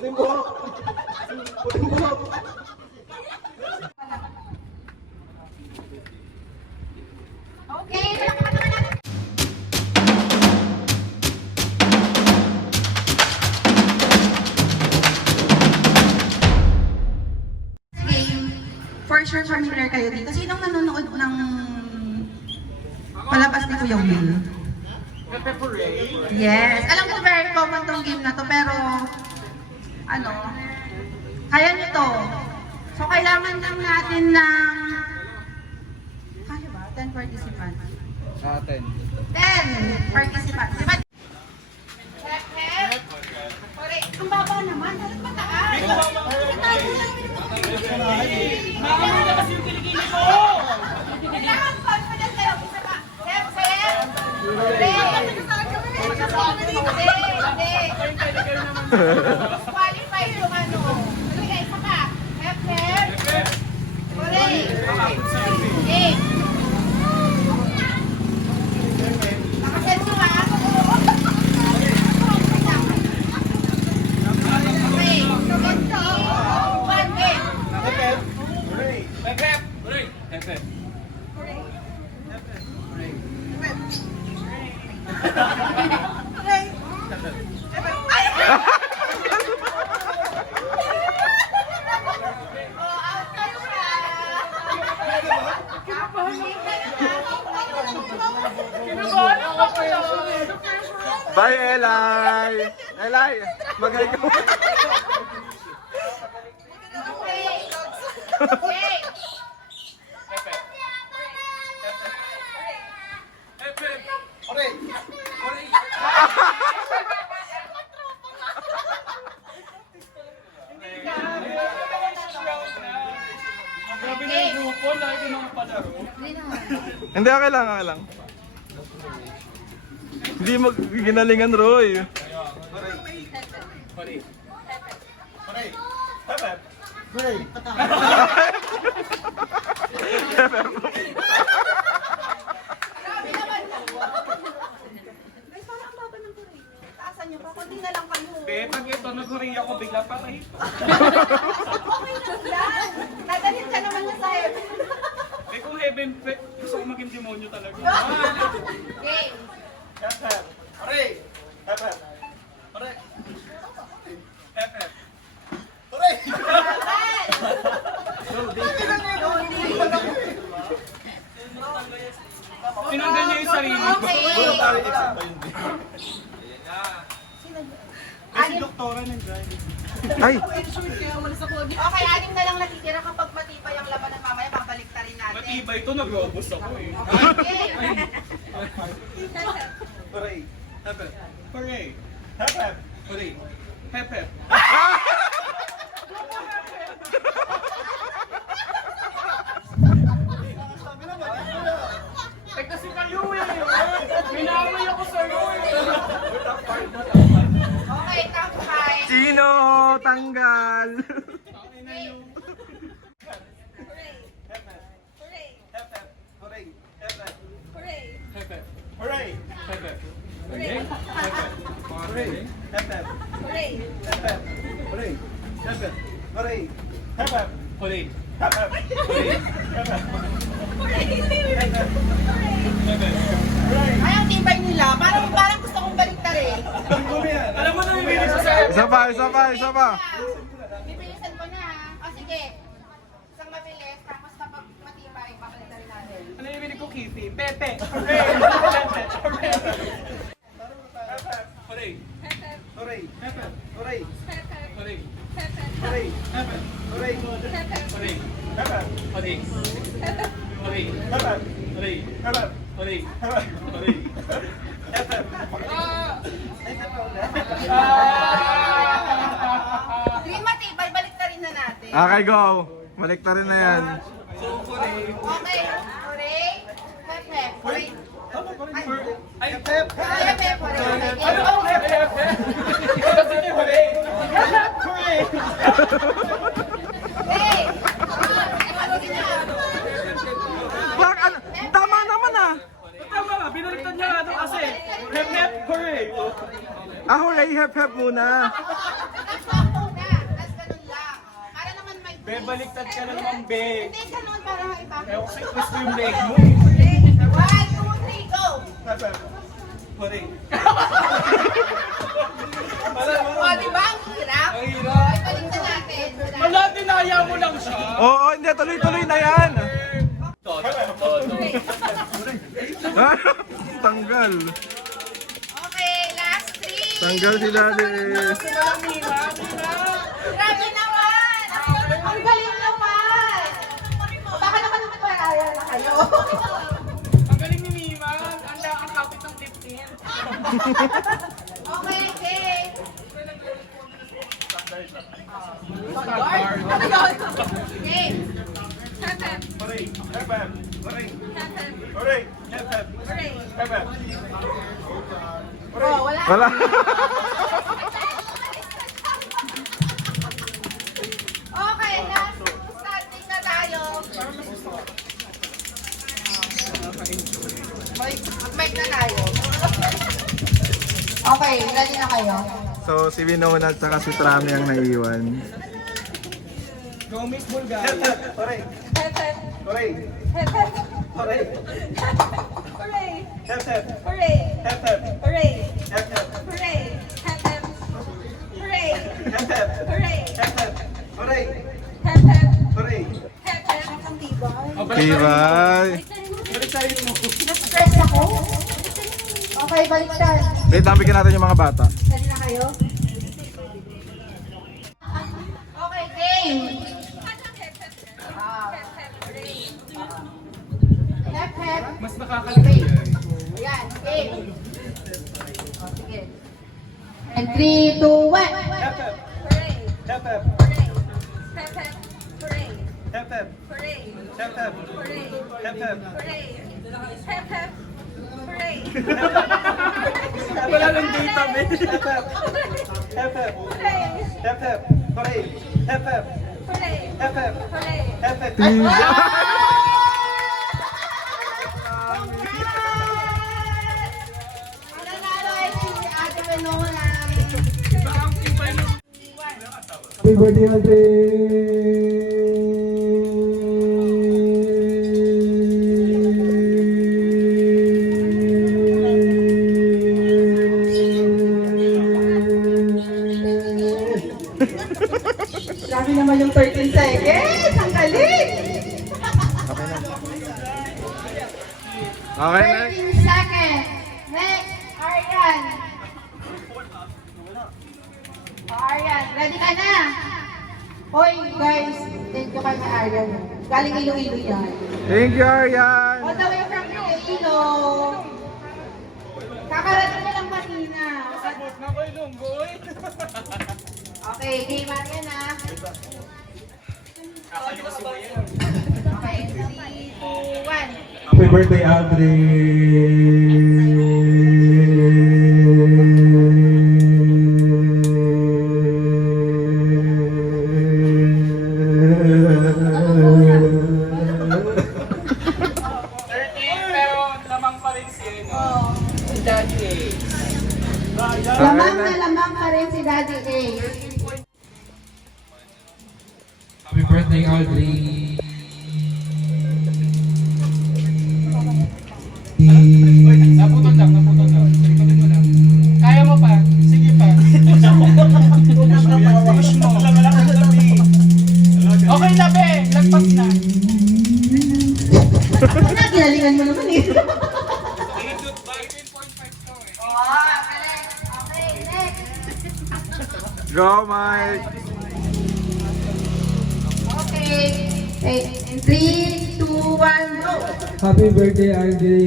Puting buhok! Puting buhok! Okay, palakpakan naman natin. For sure familiar kayo dito. Sinong nanonood ng palabas ni Kuya Will? Yes. Alam ko very common tong game na to, pero ano, kaya nyo to. So kailangan lang natin ng kaya ba? 10 participants. 10. 10 participants. Diba? Hep, hep. Correct. Ang baba naman. Halos mataas. Makamay na kasi yung kilikili ko! Kailangan confident kayo. Isa pa. Hep, hep. Correct. Qualify yung ano. Sige, isa pa. Hep, hep. Correct. Okay. Nakaset mo ha. Okay. Let's go. One game. Bye, Eli! Eli! Mag-hi ka. Okay. Grabe na yung grupo, lagi ng palaro. Hindi, okay lang, okay lang. Hindi mo ginalingan, Roy. Grabe naman po. Guys, parang ang baba ng kuray. Taasan niyo pa. Kunti na lang kayo. Pag ito, nag-ring ako bigla pa kayo. Okay lang yan. Dadalhin ka naman na sa heaven. Eh kung heaven, gusto ko maging demonyo talaga. Game. Tinanggal niya yung sarili ko. Kasi doktora ng driving. Ay! Okay, anim na lang natitira kapag matibay ang labanan mamaya, babalik ta rin natin. Matibay ito, nag-robust ako eh. Game. Hooray! Hep hep! Hooray! Hep hep! Hooray! Hep hep! Eh kasi kayo eh! Minamay ako sa'yo eh! Okay, top 5. Sino? Tanggal! Hooray! Hep hep! Hooray! Hep hep! Hooray! Hep hep! Hooray! Hep hep! Hooray! Hep hep! Hooray! Hep hep! Hooray! Hep hep! Hooray! Hep hep! Ay, ang tibay nila. Parang gusto kong balik ta rin. Alam mo na yung video sa Isa pa, isa pa, isa pa! Bibilisan ko na. O sige. Isang mabilis, tapos kapag matibay, babalik ta rin natin. ano yung video ko, Kitty? Pepe! Hooray! Pepe! Hooray! Hooray! Hooray! Pepe! Hooray! Hooray! Hooray! Pepe! Hooray! Hooray! Pepe! Hooray! Hooray! Pepe! Hooray! Pepe! Hooray! Hooray! Pepe! Hindi matibay, balik ta rin na natin. Okay, go! Balik na rin na yan. Okay. Hooray. Hep, hep. Hooray. Ay, Pep! Hep, hep. Hooray. Ano ang Pep? Kasi niya, hooray! Hooray! Hey! Bak, ano? Tama naman ah! Tama nga, binaliktad niya nga ito kasi. Hep hep, hooray! Ah, hooray, hep hep muna. Let's go. Be, baliktad ka na naman, be. Hindi, ganun para maiba. Ewan ko sa'yo, twist yung leg mo. 1, 2, 3, go! Tap, tap. Hooray. O, diba? Ang hirap? Ang hirap. Ay, balik na natin. Wala, dinaya mo lang siya. Oo, hindi. Tuloy-tuloy na yan. Tanggal. Okay, last 3. Tanggal si daddy. Grabe naman! Ang galing naman! Baka naman magparaya na kayo. Ang galing ni Mima. Ang kapit ng 15. Okay, okay. Game. Hooray. Tap, tap. Hooray. Hooray. Tap, tap. Tap, tap. Oh, wala. Wala. Okay, last starting na tayo. Mag-mic na tayo. Okay, ready na kayo? So, si Winona at saka si Trami ang naiiwan. Go, Miss Bulgari. Tap, tap. Hooray. Hooray. Hooray. Tap, tap. Tap, tap. Tap, tap. Tap, tap. Tap, tap. Hooray. Hooray. Okay, bye. Balik tayo mo. Na-stress ako? Okay, baliktad. Wait, tapikin natin yung mga bata. Ready na kayo? Okay, game. Left hand. Mas nakakalagay. Ayan, game. O, sige. And 3, 2, 1. Tap, tap. Tap, tap. Tap, tap. Tap, tap. Tap, tap. Wala lang data, man. Tap, tap. Tap, tap. Tap, tap. Hooray. Tap, tap. Tap, tap. Tap, tap. Ang nanalo ay si Ate Winona. Happy birthday, Andre! Grabe naman yung 13 seconds. Ang galing! Okay, next. 13 seconds. Next, Aryan. Aryan, ready ka na? Hoy, guys, thank you kay Aryan. Galing Iloilo yan. Thank you, Aryan. All the way from Iloilo. Kakarating ka lang kanina. Sabot na ko yung boy. Okay, game Aryan na. Okay, 3, 2, 1. Happy birthday, Andre! Pero lamang pa rin si Daddy. Lamang na lamang pa rin si Daddy A. Happy birthday, Audrey! Naputol lang. Ikutin mo lang. Kaya mo pa. Sige pa. Push mo. Okay na, be. Lagpas na. Ginalingan mo naman eh. 18.5 to eh. Okay, next. Go, Mike. Okay. In 3, 2, 1, go. Happy birthday, Andre!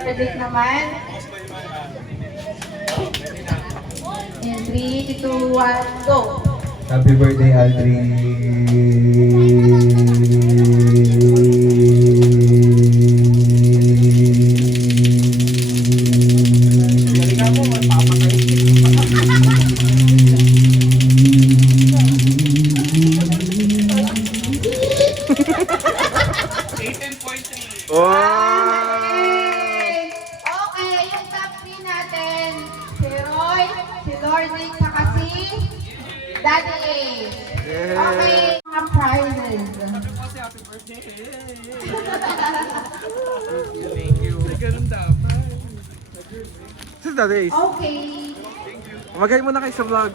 Predict naman. In 3, 2, 1, go. Happy birthday, Audrey! Wow! Yay! Okay, yung top 3 natin, si Roy, si Lordic, saka si Daddy A. Okay, mga prizes. This is the days. Okay. Magay muna kayo sa vlog.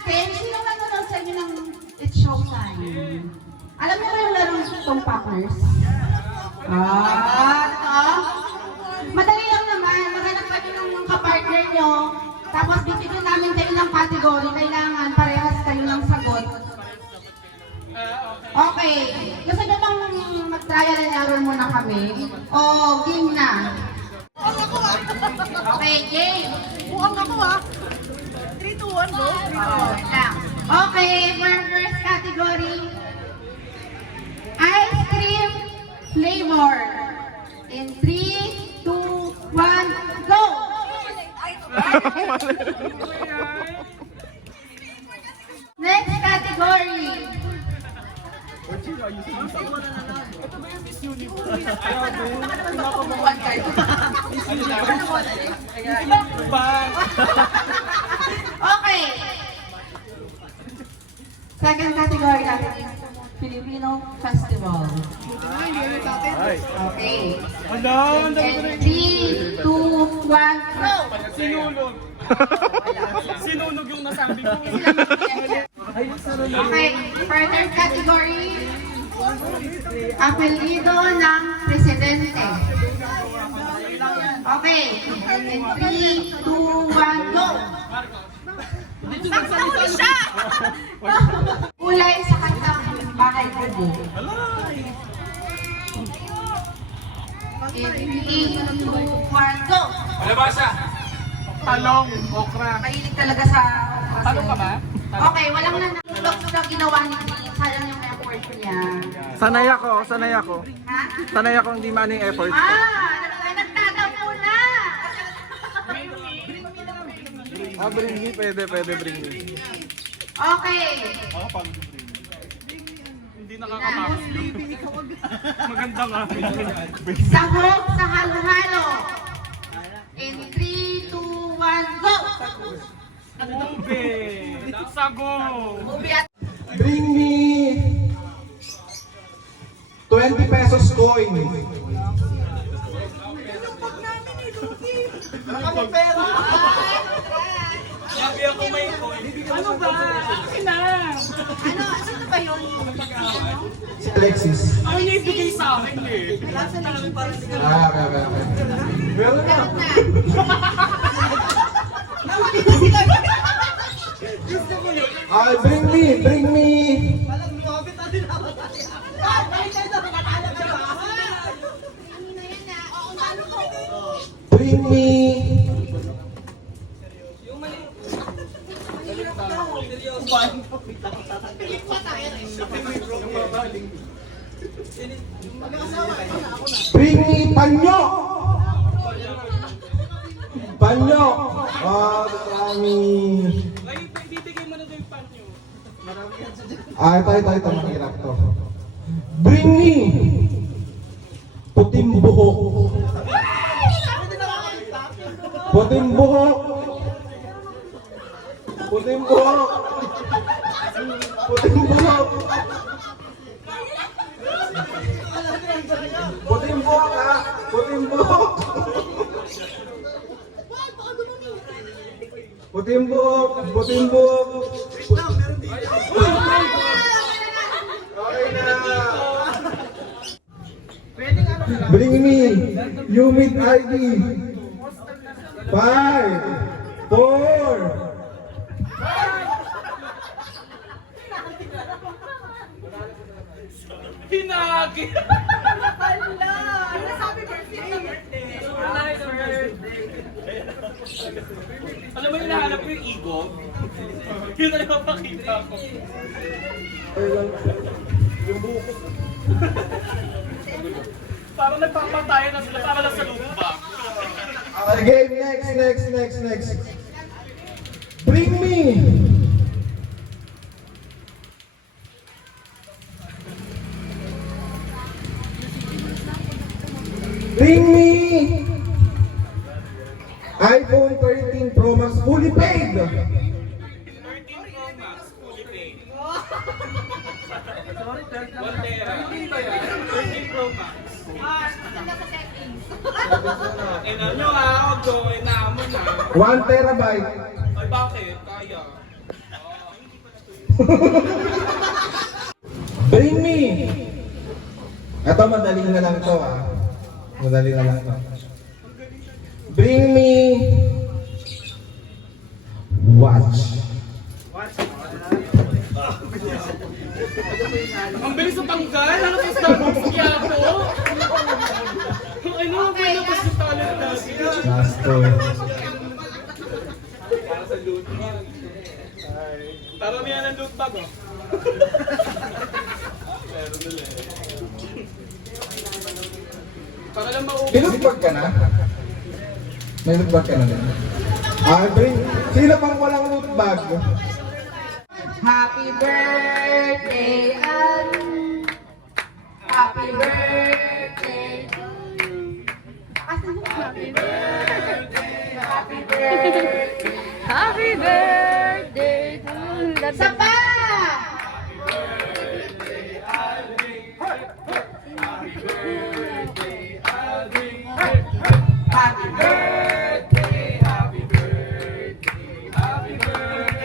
Okay, sino nanonood sa inyo ng It's Showtime? Alam niyo ba yung larong itong Packers? Ito? Madali lang naman. Maghanap kayo ng kapartner nyo. Tapos bibigyan namin kayo ng category. Kailangan parehas kayo ng sagot. Okay. Gusto nyo bang mag-trial and error muna kami? O game na? Okay, game. Buang ako ah. 3, 2, 1, go. Okay, for our first category, ice cream flavor. In 3, 2, 1, go! Next category. Okay. Second category natin is Filipino Festival. Okay. Ano? And 3, 2, 1, go! Sinunog. Sinunog yung nasabi ko. Okay, further category, apelido ng presidente. Okay, in 3, 2, 1, go! Nakahuli siya! Kulay sa kantang Bahay Kubo. In 3, 2, 1, go! Alabasa. Talong, okra. Mahilig talaga sa okra. Talong ka ba? Okay, walang nanulog na ginawa ni Dean. Sayang yung effort niya. Sanay ako, sanay ako. Ha? Sanay ako hindi maning effort. Nagtatapo na! Bring me, pwede, bring me. Okay. Hindi nakakatapos yun. Maganda nga. Sahog sa halo-halo. In 3, 2, 1, go! Ube. Sago. Ubi at Bring me 20 pesos coin. Sabi ako may coin. Ano ba? Akin na. ano ba yun? Si Alexis. Ano niya ibigay sa akin eh? Okay. Meron na. Bring me. Bring me. Bring me panyo. Panyo. Marami. Ibibigay mo na doon yung panyo. Ito. Mahirap to. Bring me. Puting buhok. Puting buhok. Puting buhok. Puting buhok. Puting buhok ha. Puting buhok. Puting buhok. Puting buhok. Okay na. Bring me humid ID. 5, 4. Hinagi. Alam mo yung nahanap ko yung ego? Yun na yung mapakita ko. Yung buko. Parang nagpapatayan na sila para lang sa lupa. Okay, next. Bring me. Bring me iPhone 13 Pro Max fully paid. 13 Pro Max, fully paid. Voltera. 13 Pro Max. Ina nyo ako doon, naamon na. 1 terabyte. Ay bakit? Kaya. Bring me. Ito madali na lang to ah. Madali na lang to. Bring me watch. Ang bilis sa tanggal? Ano sa Starbucks kaya ako? Ano ang pinabas yung talent natin? Last to. Para sa loot bag. Tara niya ng loot bag oh. Pero dali. Para lang maubos. Pinugbag ka na? May loot bag ka na din? Bring. Sino pang walang loot bag? Happy birthday, Alvin. Happy birthday to you. Happy birthday, happy birthday. Happy birthday to you. Isa pa! Happy birthday, happy birthday, happy birthday.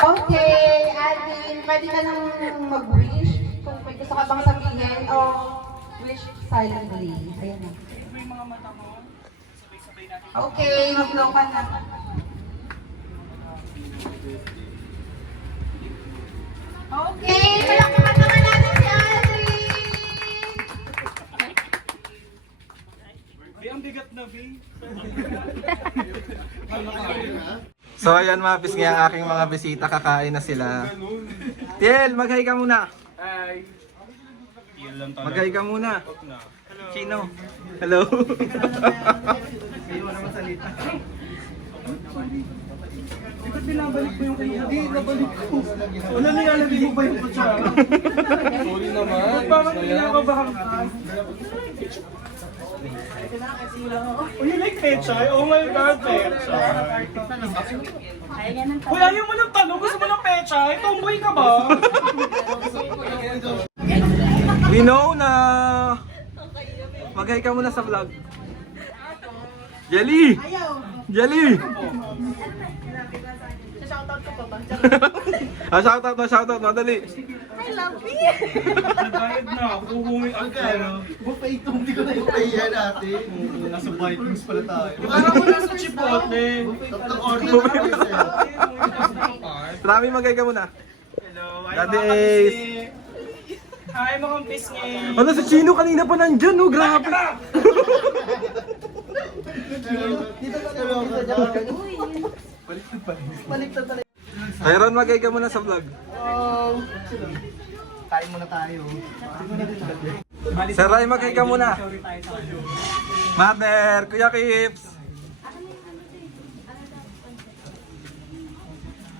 Okay, Alvin, pwede ka nang mag-wish kung may gusto ka bang sabihin o wish silently. Ayan na. Okay, mag-blow ka na. Okay, palakpakan naman natin si Alvin! Ang bigat na, B. So ayan mga pis nga aking mga bisita, kakain na sila. Tiel, mag-hi ka muna. Hi. Yan lang talaga. Mag-hi ka muna. Na. Chino. Hello. Ba't binabalik mo yung kanya? Hindi, nabalik ko. Wala nilalagay mo ba yung kutsara? Sorry naman. Ba't parang kinakabahan ka? Oh, you like pechay? Oh my God, pechay. Uy, ayaw mo ng tanong? Gusto mo ng pechay? Tomboy ka ba? We know na. Mag-hi ka muna sa vlog. Jelly! Jelly! Shoutout, madali. I love you. Nagbayad na ako. Uuwi ang pera. Buffet ito, hindi ko na yung pahiya natin. Nasa Vikings pala tayo. Parang mo nasa Chipotle. Order na Rami, mag-hi ka muna. Hello, Daddy Ace. Hi mga pisngi. Ano si Chino kanina pa nandyan, no? Grabe. Tyron, mag-hi ka muna sa vlog. Kain muna tayo. Sir Ray, mag-hi ka muna. Mother, Kuya Kips.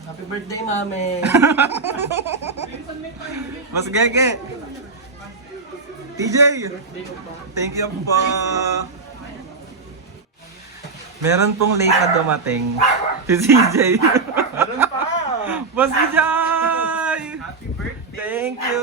Happy birthday, mami. Mas Gege. TJ. Thank you po. Meron pong late na dumating. Si CJ. Meron pa. Boss CJ. Happy birthday. Thank you.